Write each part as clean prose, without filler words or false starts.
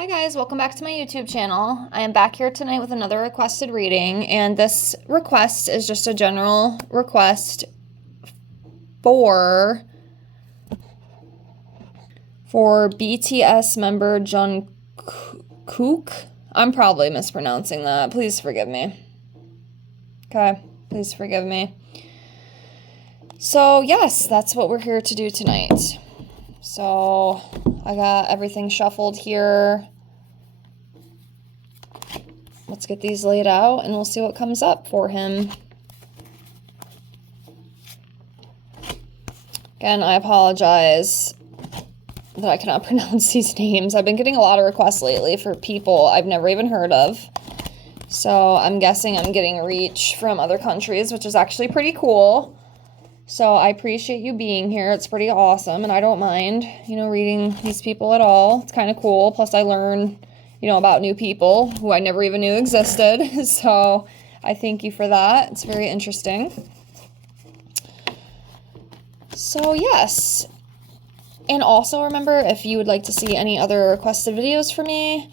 Hi guys, welcome back to my YouTube channel. I am back here tonight with another requested reading, and this request is just a general request for BTS member Jungkook. I'm probably mispronouncing that. Please forgive me. Okay, please forgive me. So yes, that's what we're here to do tonight. So I got everything shuffled here. Let's get these laid out and we'll see what comes up for him. Again, I apologize that I cannot pronounce these names. I've been getting a lot of requests lately for people I've never even heard of. So I'm guessing I'm getting reach from other countries, which is actually pretty cool. So I appreciate you being here. It's pretty awesome, and I don't mind, reading these people at all. It's kind of cool. Plus I learn, about new people who I never even knew existed. So I thank you for that. It's very interesting. So yes. And also remember, if you would like to see any other requested videos from me,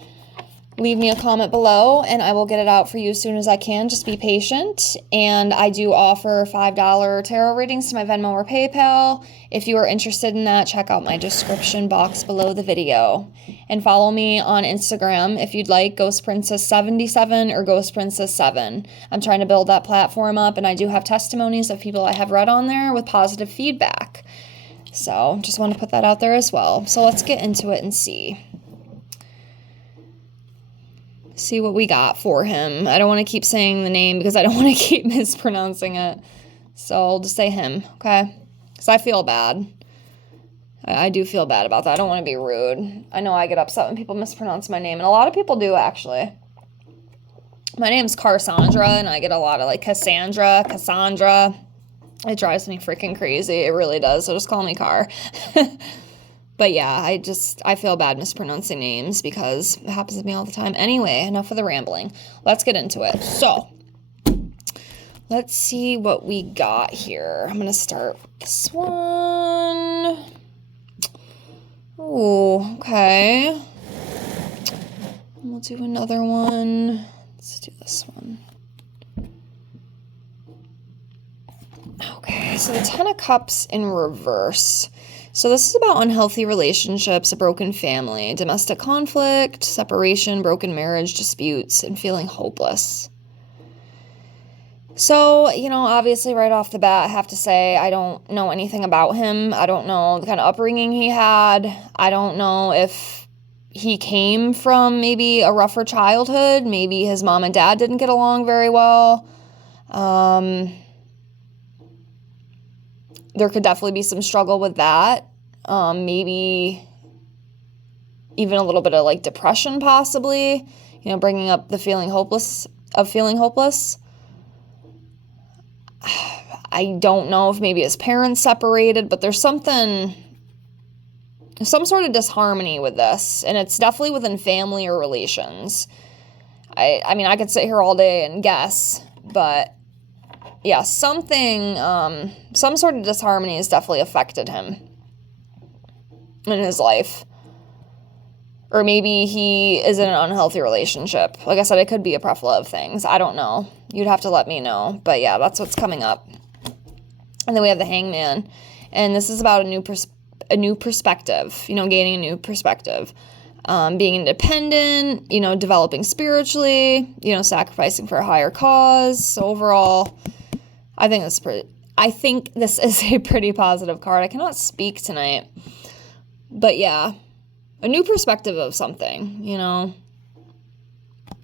leave me a comment below and I will get it out for you as soon as I can. Just be patient. And I do offer $5 tarot readings to my Venmo or PayPal. If you are interested in that, check out my description box below the video. And follow me on Instagram if you'd like, Ghost Princess 77 or Ghost Princess 7. I'm trying to build that platform up, and I do have testimonies of people I have read on there with positive feedback. So just want to put that out there as well. So let's get into it and see what we got for him. I don't want to keep saying the name because I don't want to keep mispronouncing it. So I'll just say him, okay? Because I feel bad. I do feel bad about that. I don't want to be rude. I know I get upset when people mispronounce my name, and a lot of people do, actually. My name's Carsondra, and I get a lot of, Cassandra. It drives me freaking crazy. It really does. So just call me Car. But yeah, I feel bad mispronouncing names because it happens to me all the time. Anyway, enough of the rambling. Let's get into it. So, let's see what we got here. I'm going to start with this one. Oh, okay. We'll do another one. Let's do this one. Okay, so the Ten of Cups in reverse. So this is about unhealthy relationships, a broken family, domestic conflict, separation, broken marriage, disputes, and feeling hopeless. So, obviously right off the bat, I have to say I don't know anything about him. I don't know the kind of upbringing he had. I don't know if he came from maybe a rougher childhood. Maybe his mom and dad didn't get along very well. There could definitely be some struggle with that. Maybe even a little bit of depression, possibly, bringing up the feeling hopeless. I don't know if maybe his parents separated, but there's some sort of disharmony with this, and it's definitely within family or relations. I mean, I could sit here all day and guess, but yeah, some sort of disharmony has definitely affected him in his life. Or maybe he is in an unhealthy relationship. Like I said, it could be a plethora of things. I don't know. You'd have to let me know. But yeah, that's what's coming up. And then we have the Hangman. And this is about a new perspective, gaining a new perspective. Being independent, developing spiritually, sacrificing for a higher cause. So overall, I think this is a pretty positive card. I cannot speak tonight. But yeah, a new perspective of something,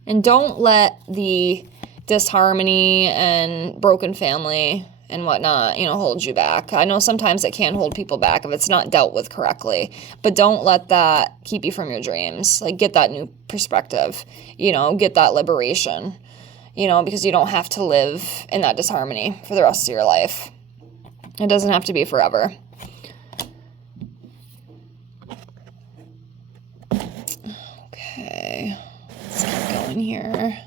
And don't let the disharmony and broken family and whatnot, hold you back. I know sometimes it can hold people back if it's not dealt with correctly, but don't let that keep you from your dreams. Get that new perspective, get that liberation, because you don't have to live in that disharmony for the rest of your life. It doesn't have to be forever. Okay, let's keep going here.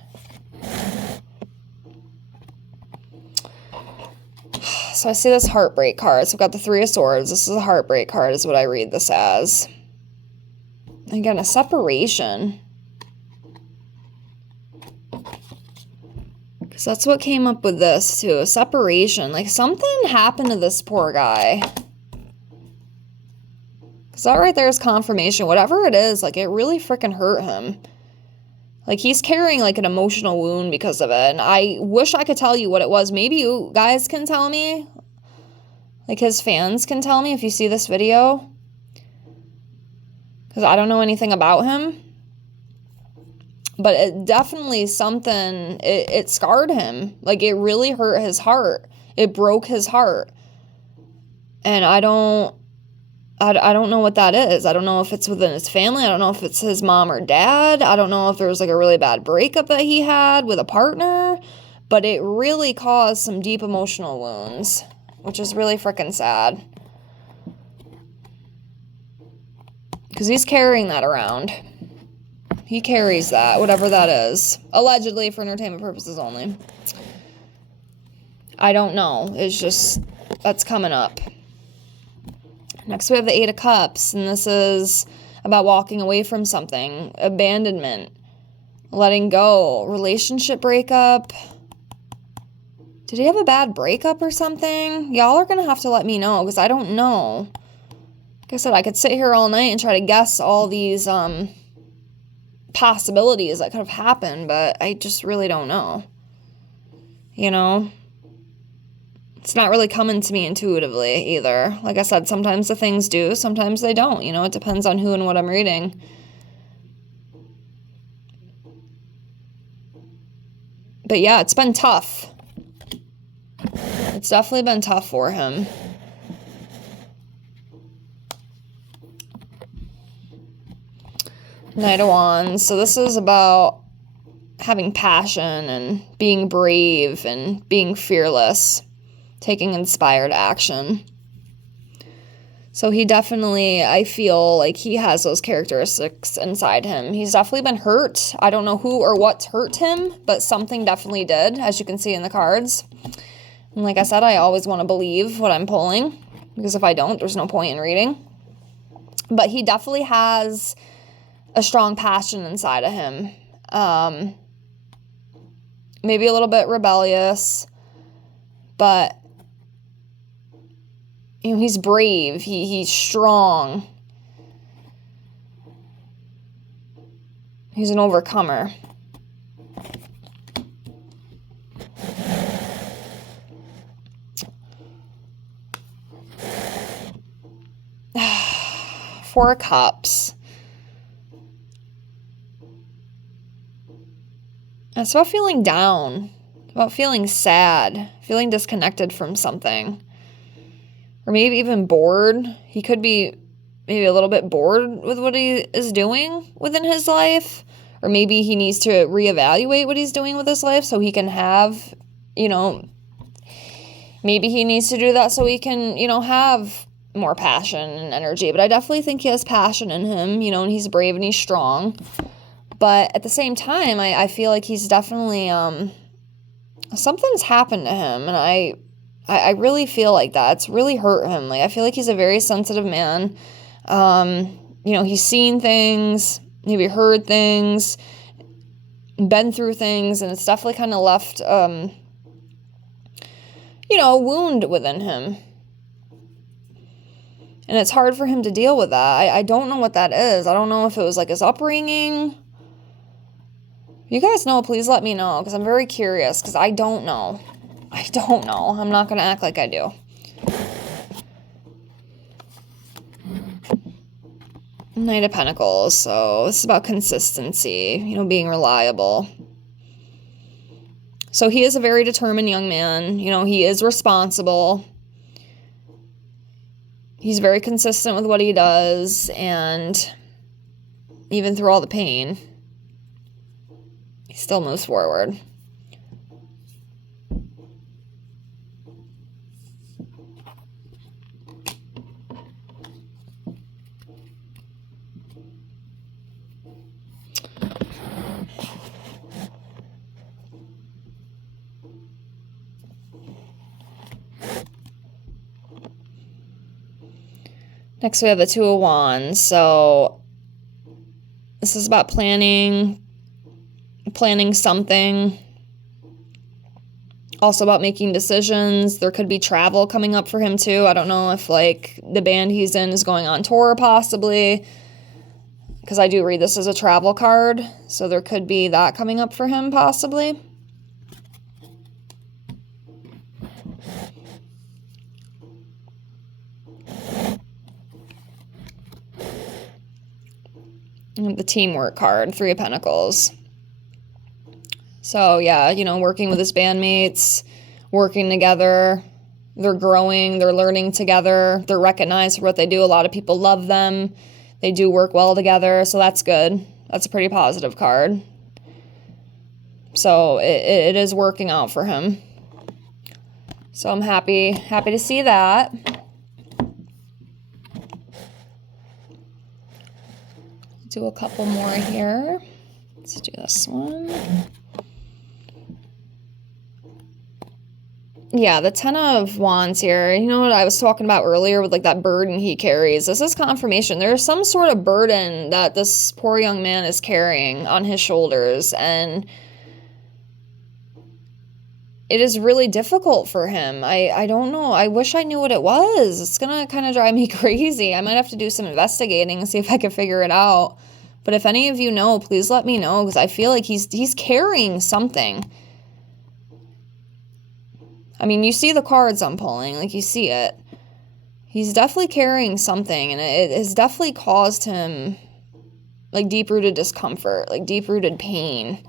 So I see this Heartbreak card. So I've got the Three of Swords. This is a Heartbreak card is what I read this as. Again, a separation. Because that's what came up with this, too. A separation. Like, something happened to this poor guy. Because that right there is confirmation. Whatever it is, like, it really freaking hurt him. Like, he's carrying, like, an emotional wound because of it. And I wish I could tell you what it was. Maybe you guys can tell me. Like, his fans can tell me if you see this video. Because I don't know anything about him. But it definitely something, it scarred him. Like, it really hurt his heart. It broke his heart. And I don't know what that is. I don't know if it's within his family. I don't know if it's his mom or dad. I don't know if there was, like, a really bad breakup that he had with a partner. But it really caused some deep emotional wounds, which is really freaking sad. Because he's carrying that around. He carries that, whatever that is. Allegedly, for entertainment purposes only. I don't know. It's just, that's coming up. Next, we have the Eight of Cups, and this is about walking away from something. Abandonment. Letting go. Relationship breakup. Did he have a bad breakup or something? Y'all are going to have to let me know, because I don't know. Like I said, I could sit here all night and try to guess all these, possibilities that could have happened, but I just really don't know. You know? It's not really coming to me intuitively either. Like I said, sometimes the things do, sometimes they don't. You know, it depends on who and what I'm reading. But yeah, it's been tough. It's definitely been tough for him. Knight of Wands. So this is about having passion and being brave and being fearless, taking inspired action. So he definitely, I feel like he has those characteristics inside him. He's definitely been hurt. I don't know who or what's hurt him, but something definitely did, as you can see in the cards. And like I said, I always want to believe what I'm pulling, because if I don't, there's no point in reading. But he definitely has a strong passion inside of him. Maybe a little bit rebellious, but you know, he's brave. He's strong. He's an overcomer. Four of Cups. It's about feeling down, about feeling sad, feeling disconnected from something. Or maybe even bored. He could be maybe a little bit bored with what he is doing within his life. Or maybe he needs to reevaluate what he's doing with his life so he can have, you know, maybe he needs to do that so he can, you know, have more passion and energy. But I definitely think he has passion in him, you know, and he's brave and he's strong. But at the same time, I feel like he's definitely, something's happened to him, and I really feel like that. It's really hurt him. Like, I feel like he's a very sensitive man. You know, he's seen things, maybe heard things, been through things, and it's definitely kind of left, you know, a wound within him. And it's hard for him to deal with that. I don't know what that is. I don't know if it was like his upbringing. You guys know, please let me know, because I'm very curious, because I don't know. I don't know. I'm not going to act like I do. Knight of Pentacles. So this is about consistency, you know, being reliable. So he is a very determined young man. You know, he is responsible. He's very consistent with what he does, and even through all the pain, he still moves forward. Next, we have the Two of Wands. So This is about planning something. Also about making decisions. There could be travel coming up for him too. I don't know if like the band he's in is going on tour possibly, because I do read this as a travel card. So there could be that coming up for him possibly. And the teamwork card, 3 of Pentacles. So yeah, you know, working with his bandmates, working together, they're growing, they're learning together, they're recognized for what they do. A lot of people love them. They do work well together, so that's good. That's a pretty positive card. So it is working out for him. So I'm happy to see that. Do a couple more here. Let's do this one. Yeah, the 10 of Wands here. You know what I was talking about earlier with like that burden he carries? This is confirmation. There's some sort of burden that this poor young man is carrying on his shoulders, and it is really difficult for him. I don't know. I wish I knew what it was. It's gonna kind of drive me crazy. I might have to do some investigating and see if I can figure it out. But if any of you know, please let me know, because I feel like he's carrying something. I mean, you see the cards I'm pulling, like you see it. He's definitely carrying something, and it has definitely caused him like deep-rooted discomfort, like deep-rooted pain.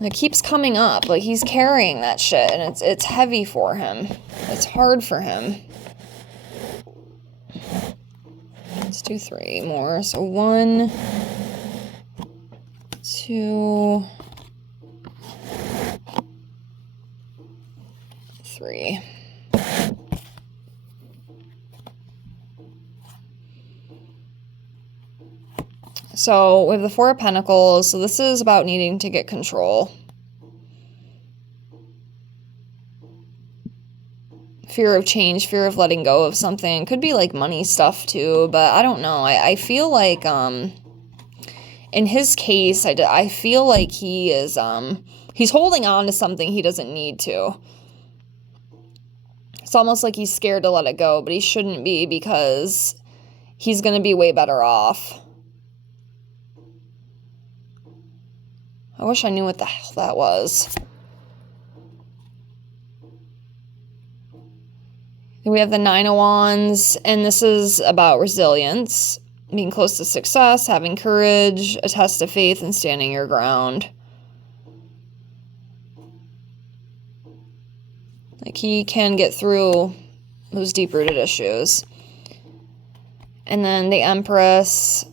It keeps coming up, like he's carrying that shit, and it's heavy for him. It's hard for him. Let's do 3 more. So 1, 2, 3. So we have the 4 of Pentacles. So this is about needing to get control. Fear of change, fear of letting go of something. Could be like money stuff too, but I don't know. I feel like in his case, I feel like he is he's holding on to something he doesn't need to. It's almost like he's scared to let it go, but he shouldn't be, because he's going to be way better off. I wish I knew what the hell that was. We have the 9 of Wands, and this is about resilience, being close to success, having courage, a test of faith, and standing your ground. Like he can get through those deep-rooted issues. And then the Empress.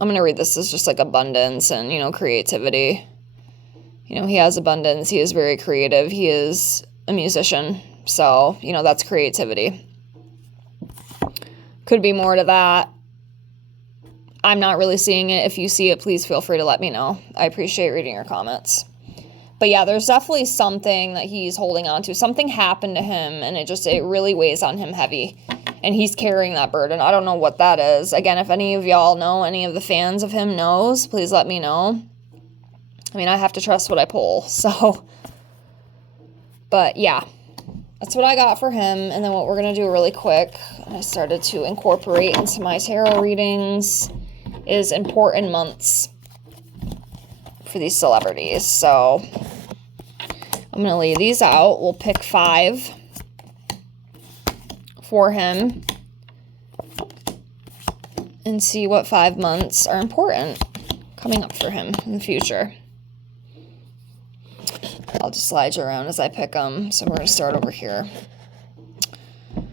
I'm going to read this as just like abundance and, you know, creativity. You know, he has abundance. He is very creative. He is a musician. So, you know, that's creativity. Could be more to that. I'm not really seeing it. If you see it, please feel free to let me know. I appreciate reading your comments. But yeah, there's definitely something that he's holding on to. Something happened to him, and it really weighs on him heavy. And he's carrying that burden. I don't know what that is. Again, if any of y'all know, any of the fans of him knows, please let me know. I mean, I have to trust what I pull, so. But yeah, that's what I got for him. And then what we're going to do really quick, I started to incorporate into my tarot readings, is important months for these celebrities. So I'm going to lay these out. We'll pick 5 for him and see what 5 months are important coming up for him in the future. I'll just slide you around as I pick them. So we're going to start over here. I'm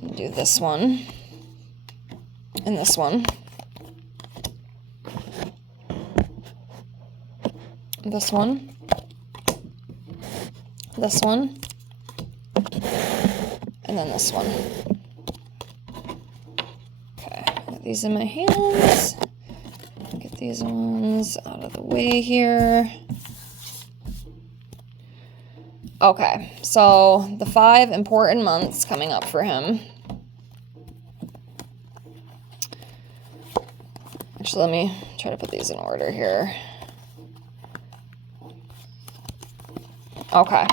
going to do this one and this one. This one. This one. And then this one. Okay, got these in my hands. Get these ones out of the way here. Okay, so the 5 important months coming up for him. Actually, let me try to put these in order here. Okay,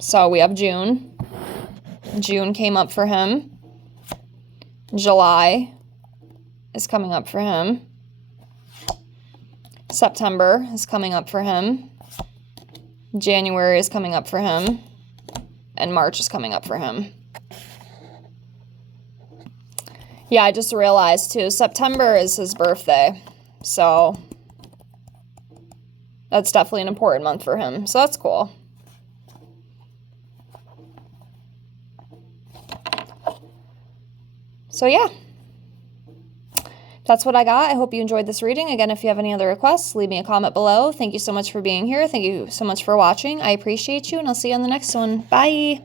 so we have June. June came up for him. July is coming up for him. September is coming up for him. January is coming up for him. And March is coming up for him. Yeah, I just realized too, September is his birthday. So that's definitely an important month for him. So that's cool. So yeah. That's what I got. I hope you enjoyed this reading. Again, if you have any other requests, leave me a comment below. Thank you so much for being here. Thank you so much for watching. I appreciate you, and I'll see you on the next one. Bye!